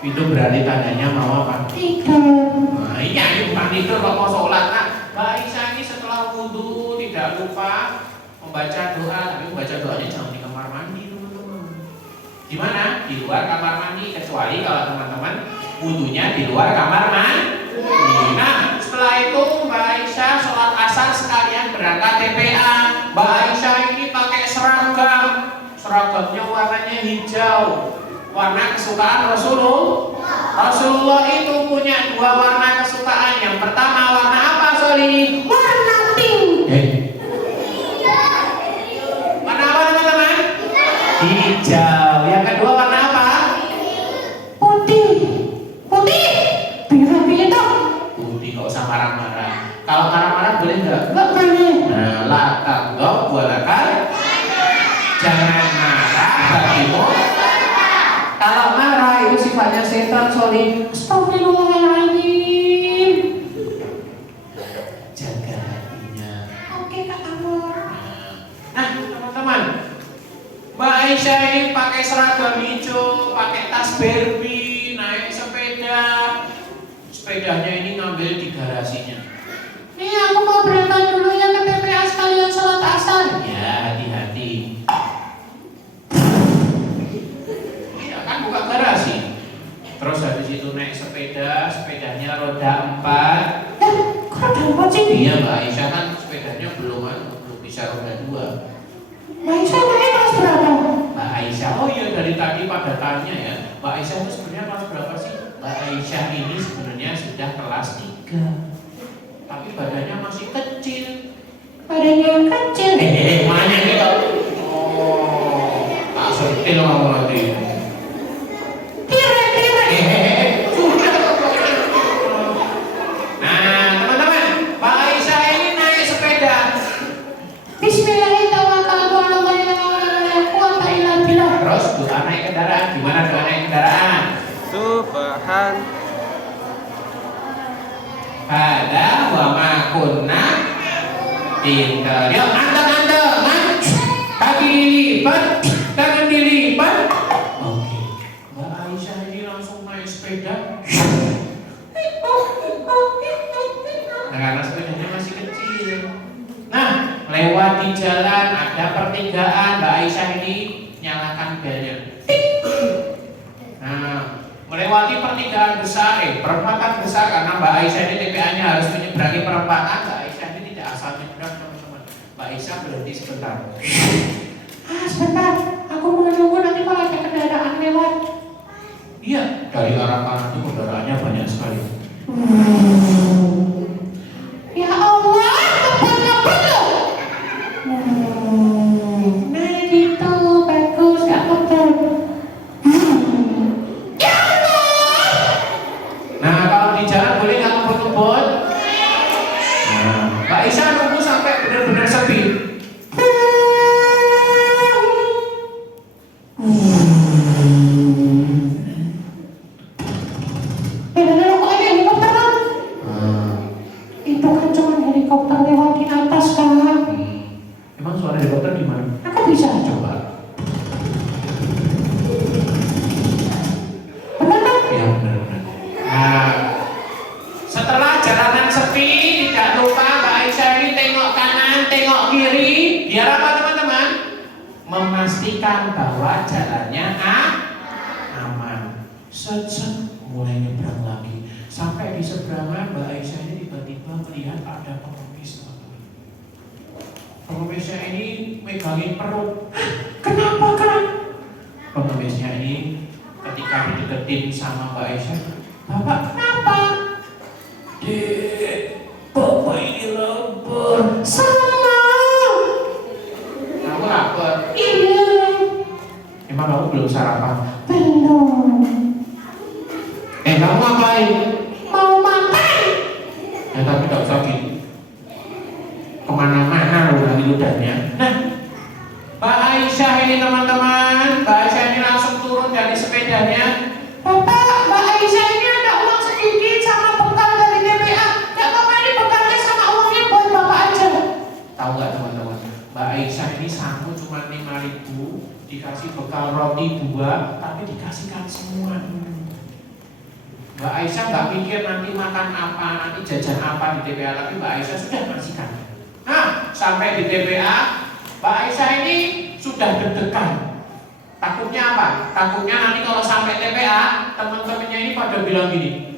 Itu berarti tandanya mau apa? Tidur. Nah, iya, ini bukan tidur kok mau sholat. Nah, Mbak Aisyah ini setelah wudhu tidak lupa membaca doa, tapi membaca doanya jangan di kamar mandi, teman-teman. Di mana? Di luar kamar mandi, kecuali kalau teman-teman wudhunya di luar kamar mandi. Nah, setelah itu Mbak Aisyah sholat asar sekalian berangkat TPA. Mbak Aisyah ini pakai seragam, seragamnya warnanya hijau, warna kesukaan Rasulullah itu punya dua warna kesukaan. Yang pertama warna apa, Soli? Warna pink. Warna apa, teman-teman? Hijau. Yang kedua warna apa? Putih. Putih. Biru-biru dong. Putih, nggak usah marah-marah. Kalau marah-marah boleh nggak? Nggak boleh. Nah, latar dong, bolehkan. Jangan marah bagimu. Kalau marah itu sifatnya setan, Soli. Astagfirullahaladzim. Jaga hatinya. Oke, Kak Amor. Nah, teman-teman, Mbak Aisyah ini pakai seragam hijau, pakai tas Barbie, naik sepeda. Sepedanya ini ngambil di garasinya. Nih, aku mau berangkat dulu ya ke TPA sekalian sholat asar. Ya, hati-hati. Iya kan, buka garasi. Terus habis itu naik sepeda, sepedanya roda 4. Kok ada apa sih? Iya, Mbak Aisyah kan sepedanya belum bisa roda 2. Mbak Aisyah naik kelas berapa? Mbak Aisyah, oh iya dari tadi pada tanya ya, Mbak Aisyah itu sebenarnya kelas berapa sih? Mbak Aisyah ini sebenarnya sudah kelas 3, tapi badannya masih kecil. Badannya yang kecil. Mana kita? Oh, tak sentil kamu nanti. Nah, teman-teman, Mbak Aisyah ini naik sepeda. Bismillahirrahmanirrahim. Terus doa naik kendaraan, gimana doa naik kendaraan? Subhan. Pada wa ma kunna pinter. Yuk anda, kaki dilipat, tangan dilipat. Oke, Mbak Aisyah ini langsung naik sepeda. Nah, karena sepedanya masih kecil. Nah, lewat di jalan ada pertigaan, Mbak Aisyah ini nyalakan belnya. Nah, melewati pertigaan besar, perempatan besar, karena Mbak Aisyah ini TPA-nya harus menyeberangi perempatan. Mbak Aisyah ini tidak asal nyebrang, teman-teman. Mbak Aisyah berhenti sebentar. Sebentar, aku mau nunggu nanti kalau ada kendaraan lewat. Iya, dari arah kanan itu kendaraannya banyak sekali. Ya Allah, ngebut loh. Nah gitu, bagus, gak ngebut. Ya Allah. Nah, kalau di jalan boleh nggak ngebut-ngebut? Nah, Mbak Aisyah nunggu sampai benar-benar sepi. Itu kan cuma helikopter lewat di atas kan. Emang suara helikopter gimana? Aku bisa Coba. bener kan? Ya benar-benar. Nah, setelah jalanan sepi, tidak lupa Mbak Aisyah ini tengok kanan, tengok kiri. Biar apa, teman-teman? Memastikan bahwa jalannya aman. Set, mulai nyebrang lagi. Sampai di seberangan Mbak Aisyah ini tiba-tiba melihat ada pengemis, teman-teman. Pengemisnya ini megangin perut. Kenapa kan? Pengemisnya ini ketika dideketin sama Mbak Aisyah, Bapak kenapa? Dek, Bapak ini lapar. Sama. Kamu lapar? Iya. Emang kamu belum sarapan? Belum. Kamu ngapain? Mau makan. Ya tapi gak usah gitu. Kemana-mana loh lagi ludahnya. Nah, Mbak Aisyah ini teman-teman. Mbak Aisyah ini langsung turun dari sepedanya. Bapak, Mbak Aisyah ini ada uang sedikit sama bekal dari TPA. Gak apa-apa, ini bekalnya sama uangnya buat Bapak aja. Tahu nggak teman-teman? Mbak Aisyah ini sanggup cuma 5.000, dikasih bekal roti 2, tapi dikasihkan semua. Mbak Aisyah nggak mikir nanti makan apa, nanti jajan apa di TPA, tapi Mbak Aisyah sudah ngasihkan. Nah, sampai di TPA, Mbak Aisyah ini sudah deg-degan. Takutnya apa? Takutnya nanti kalau sampai TPA, teman-temannya ini pada bilang gini,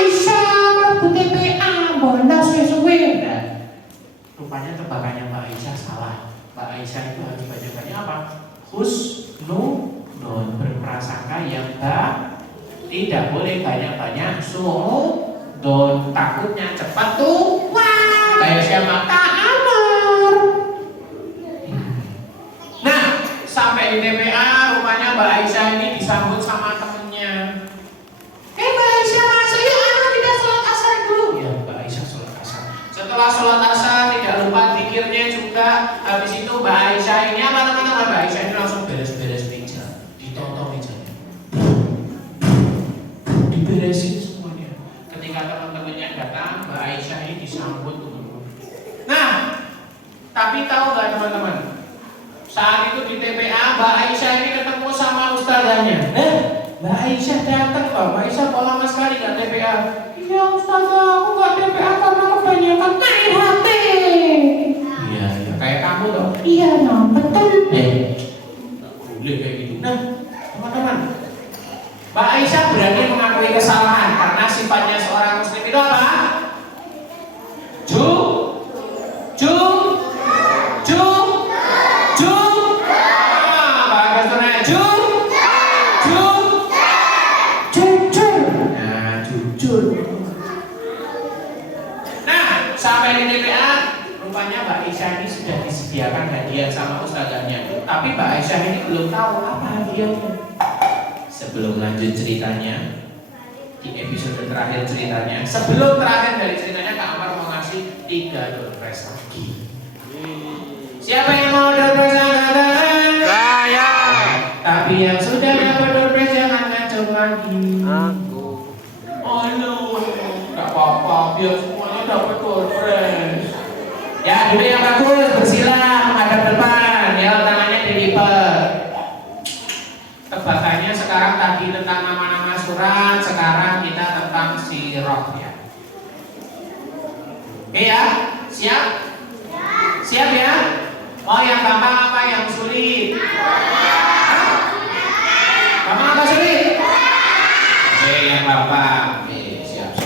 Aisyah, Bu TPA, bolos suwe-suwe. nah, rupanya tebakannya Mbak Aisyah salah. Mbak Aisyah itu harus banyak-banyak apa? Husnudon, berprasangka yang baik. Tidak boleh banyak-banyak suudon, takutnya cepat tua. Kayak siapa? Kak Amar. Nah, sampai di TPA, rupanya Mbak Aisyah ini disambut sama temennya. Mbak Aisyah masuk yuk, anak kita sholat asar dulu. Ya, Mbak Aisyah sholat asar. Setelah sholat asar, tidak lupa zikirnya juga. Habis itu Mbak Aisyah ini apa teman-teman? Mbak Aisyah ini langsung beres-beres meja, ditonton mejanya, diberesin semuanya. Ketika teman-temannya datang, Mbak Aisyah ini disambut teman-teman. Nah, tapi tahu nggak teman-teman? Saat itu di TPA, Mbak Aisyah ini ketemu sama ustazahnya. Mbak Aisyah datang loh. Mbak Aisyah kok lama sekali nggak TPA? Iya ustazah, aku nggak TPA karena kebanyakan main HP. Iya, ya kayak kamu loh. Iya, nah betul. Nggak boleh kayak gitu. Nah, teman-teman, Mbak Aisyah berani mengakui kesalahan karena sifatnya seorang muslim itu apa? Sampai di TPA, rupanya Mbak Aisyah ini sudah disediakan hadiah sama ustazahnya. Tapi Mbak Aisyah ini belum tahu apa hadiahnya. Sebelum lanjut ceritanya, di episode terakhir ceritanya, sebelum terakhir dari ceritanya, Kak Amar mau ngasih 3 door prize lagi. Siapa yang mau door prize angkatan? Saya. Tapi yang sudah dapat door prize jangan ngacung lagi. Aku. Oh no, gak apa-apa, biar semuanya dapat door prize. Ya, dulu yang bagus, bersilah menghadap depan, ya tangannya dilipat. Tebakannya sekarang tadi tentang nama-nama surat, sekarang kita tentang sirah ya. Oke ya, siap? Siap ya? Mau yang gampang apa yang sulit? Gampang apa sulit? Oke, yang gampang. Oke, siap.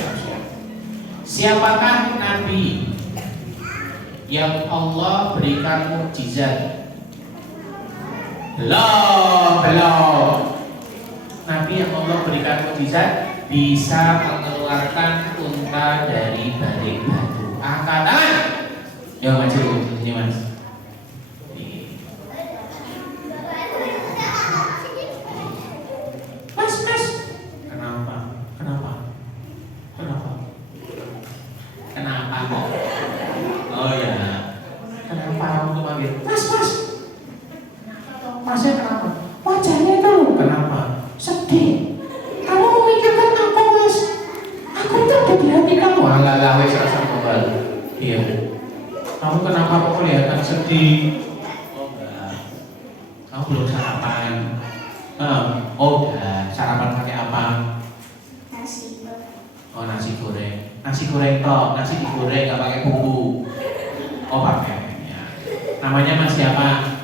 Siapakah Nabi yang Allah berikan mukjizat? Belum. Nabi yang Allah berikan mukjizat bisa mengeluarkan unta dari balik batu. Angkat tangan. Yo maju, ini mas. Mas. Kenapa kok? Oh ya. Kenapa kamu tuh panggil? Mas. Masnya kenapa? Wajahnya itu loh, Kenapa? sedih. Kamu memikirkan aku mas. Aku itu ada di hati kamu. Walah wes rasa kebal. Iya. Kamu kenapa kok kelihatan sedih? Oh enggak. Kamu belum sarapan. Oh udah. Sarapan pakai apa? Nasi. Oh nasi goreng. Nasi goreng toh. Nasi digoreng nggak pakai bumbu. Oh pakai. Ya. Namanya Mas siapa?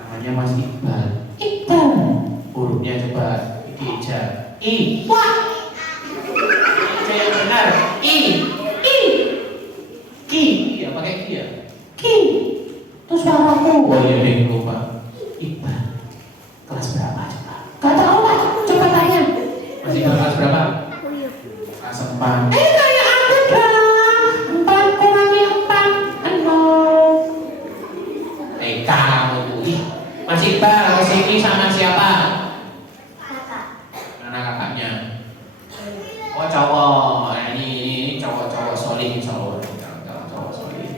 Namanya Mas Iqbal. Iqbal. Hurufnya coba diijab. I. Wah. Baca yang benar. I. Ki. Ya pakai ki ya. Ki. Terus suaraku. Oh iya deh lupa. Iqbal. Kelas berapa coba? Gak tahu lah. Coba tanya. Masih kelas berapa? Kelas 4. Kayak aku dong. 4 kurangi 4. 0. Kamu tuh. Ih, Mas Iqbal kesini sama siapa? Kakak. Mana kakaknya? Oh cowok. Nah, ini cowok solih cowok solih.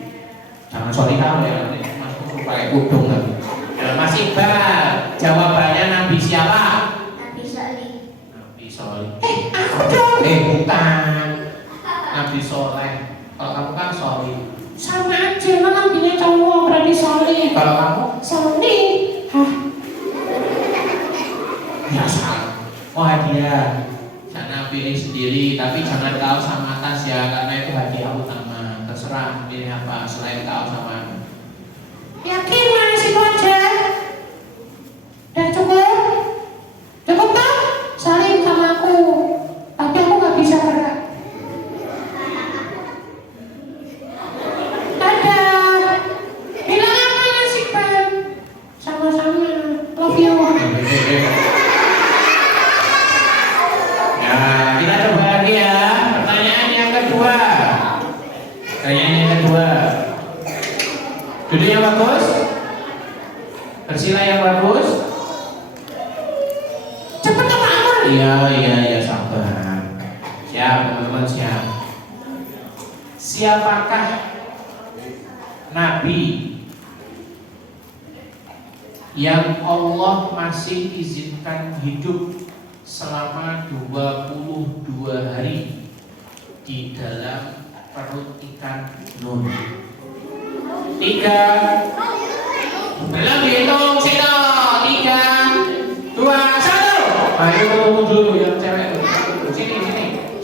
Jangan solih kamu ya. Nanti masuk pakai kudung lagi. Iqbal, jawabannya Nabi siapa? Nabi Soleh. Nabi Soleh. Aku dong. Bukan. Nabi Soleh. Kalau kamu kan Soleh. Sama aja, kan nabinya cowok berarti soleh. Kalau kamu? Soleh. Hah? Ya salah. Oh hadiah. Sana pilih sendiri, tapi jangan kaos sama tas ya, karena itu hadiah utama. Terserah pilih apa selain kaos sama. Yakin mana sih aja? Udah cukup? Cukup kan? Salim sama aku. Tapi aku gak bisa gerak. Dadah. Bilang apa ya sih, Bang? Sama-sama. Love you. Ya, kita coba lagi ya. Pertanyaan yang kedua. Pertanyaan yang kedua. Duduknya bagus. Bersila yang bagus. Cepet apa Amar? Iya, sabar. Siap, teman-teman siap. Siapakah Nabi yang Allah masih izinkan hidup selama 22 hari di dalam perut ikan Nun? 3. Belum dihitung sini. 3, 2, 1. Ayo tunggu dulu yang cewek.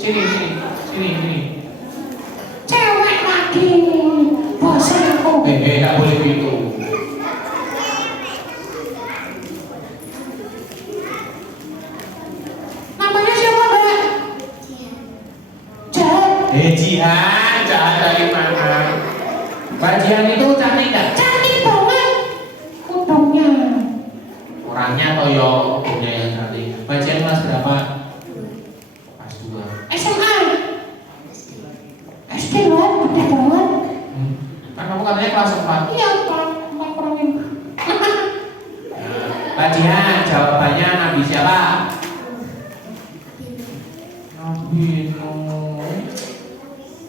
Sini. Cewek lagi. Bosan aku. Gak boleh gitu. Namanya siapa, Mbak? Jahat. Jihan dari mana? Mbak Jihan itu cantik gak? Cantik banget. Kudungnya. Orangnya atau yo punya yang cantik. Mbak Jihan kelas berapa? Kelas 2. SMA. SD loh, gede banget. Kan kamu katanya kelas 4. Iya, Pak. Mbak kurangin. Mbak Jihan, jawabannya Nabi siapa? Nabi Nuh.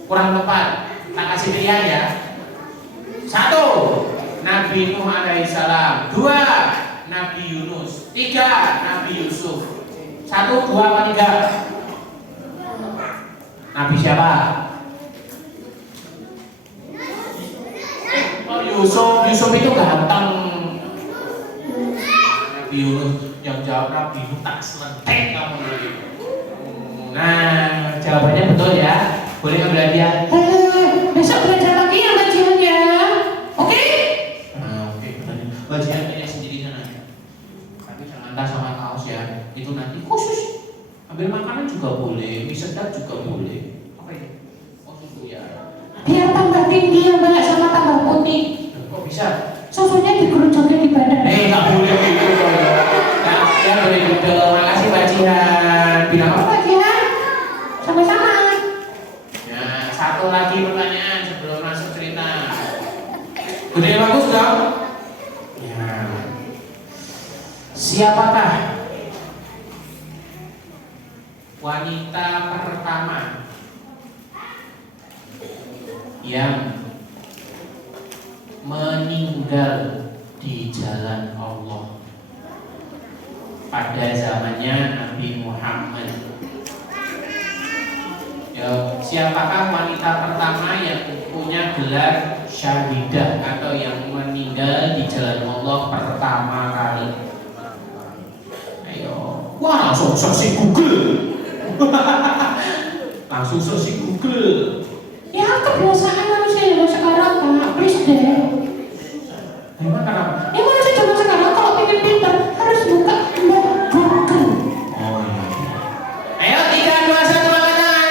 Kurang tepat. Tak kasih pilihan ya. 1. Nabi Nuh alaihissalam. 2. Nabi Yunus. 3. Nabi Yusuf. 1, 2, apa 3? Nabi siapa? Oh Yusuf itu ganteng. Nabi Yunus yang jawab Nabi Nuh tak selentek kamu nanti. Nah, jawabannya betul ya. Boleh ngambil hadiah? Besok belajar lagi ya bajian ya. Oke? Oke, Mbak Jihan punya sendiri sana. Tapi jangan tas sama kaos ya. Itu nanti khusus. Ambil makanan juga boleh, mie sedap juga boleh. Apa ini? Oh susu ya. Biar tambah tinggi yang banyak sama tambah putih. Kok bisa? Susunya dikerucutnya di badan. Nggak boleh gitu dong. Nah, ya boleh gitu. Makasih Mbak Jihan. Bilang apa? Bajian? Sama-sama. Nah, satu lagi pertanyaan sebelum masuk cerita. Udah yang bagus dong? Ya. Siapakah wanita pertama yang meninggal di jalan Allah pada zamannya Nabi Muhammad? Ya, siapakah wanita pertama yang punya gelar syahidah atau yang meninggal di jalan Allah pertama kali? Ayo, wah langsung searching Google. Langsung searching Google. Ya kebiasaan manusia zaman sekarang Pak. Please deh. Emang kenapa? Ya manusia zaman sekarang kalau pengen pintar harus buka Google. Oh iya. Ayo 3, 2, 1 angkat tangan.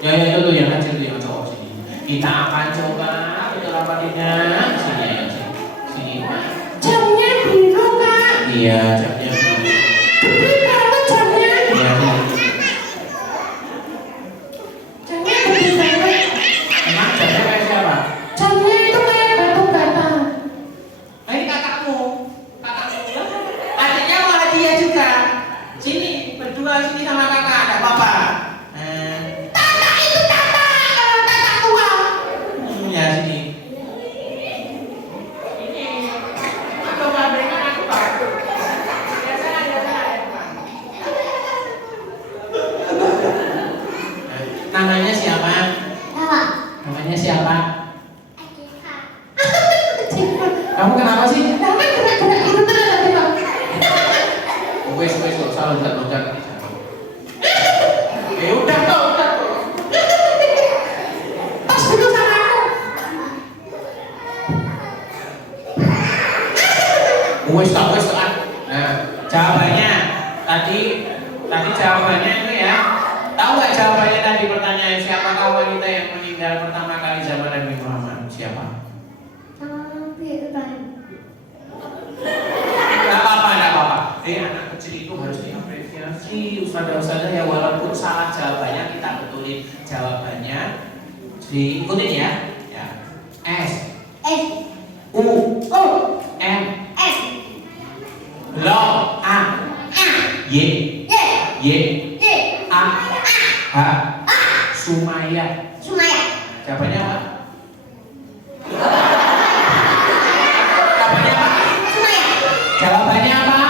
Ya itu tuh yang kecil tuh yang cowok sini. Kita akan coba itu rapatinya. Sini ayo sini. Jamnya biru Kak. Iya jamnya biru. Gede banget jamnya. Iya sini. Jamnya gede banget. Emang jamnya kayak siapa? Jamnya itu kayak batu bata. Nah, ini kakakmu. Adiknya mau hadiah juga. Sini berdua sini sama kakak, ada apa-apa. Tata itu tata. Tata tua. Ya sini. Ini. Coba Namanya siapa? Nama. Namanya siapa? Akika. Kamu kenapa sih? Nama gerak-gerak itu benar. Wes gak usah loncat-loncat. Udah kok. Pas dulu sama aku. Wes tak. Nah, jawabannya tadi jawabannya itu ya. Tahu nggak jawabannya tadi pertanyaan siapakah wanita yang meninggal pertama kali zaman Nabi Muhammad? Siapa? Nggak apa-apa. Anak kecil itu harus diapresiasi. Ustazah ya walaupun salah jawabannya kita betulin jawabannya. Diikutin ya. Ya. S U M Lo A Y A H Sumaya. Jawabannya apa? Jawabannya apa?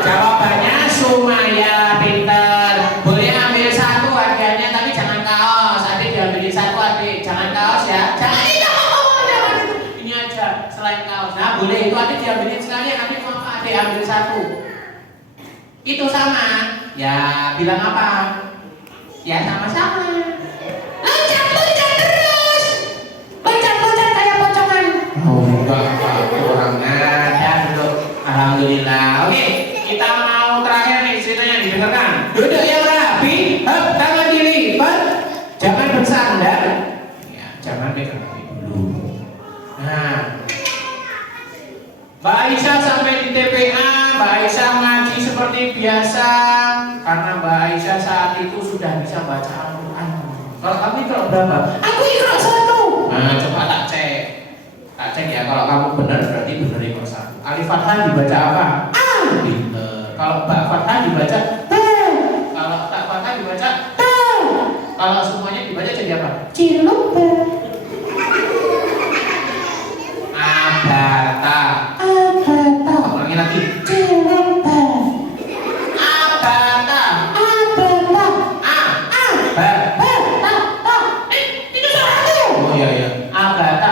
Jawabannya Sumaya, pinter. Boleh ambil satu hadiahnya tapi jangan kaos. Adik diambilin satu adik, jangan kaos ya. Jangan itu. Ini aja selain kaos. Nah boleh itu adik diambilin sekali, nanti mau adik ambil satu. Itu sama. Ya bilang apa? Ya sama-sama. Loncat kayak pocongan. Oh enggak, kurang ajar dulu. Alhamdulillah. Oke, kita mau terakhir nih ceritanya didengarkan. Duduk yang rapi, tangan dilipat, jangan bersandar. Ya, jangan pegang kaki dulu. Nah, Mbak Aisyah sampai di TPA, Mbak Aisyah ngaji seperti biasa karena Mbak Aisyah saat itu sudah bisa baca Al-Quran. Kalau kamu ikro berapa? Aku ikro 1. Nah, coba tak cek ya. Kalau kamu benar berarti benar ikro 1. Alif Fathah dibaca apa? A. Pinter. Kalau Mbak Fathah dibaca B. kalau tak Fathah dibaca T. kalau semuanya dibaca jadi apa? Cilupe. Abata. Abata. Ulangi lagi. Cilupe. Abata. Abata. A. Ba. Itu suara aku. Oh iya. Abata.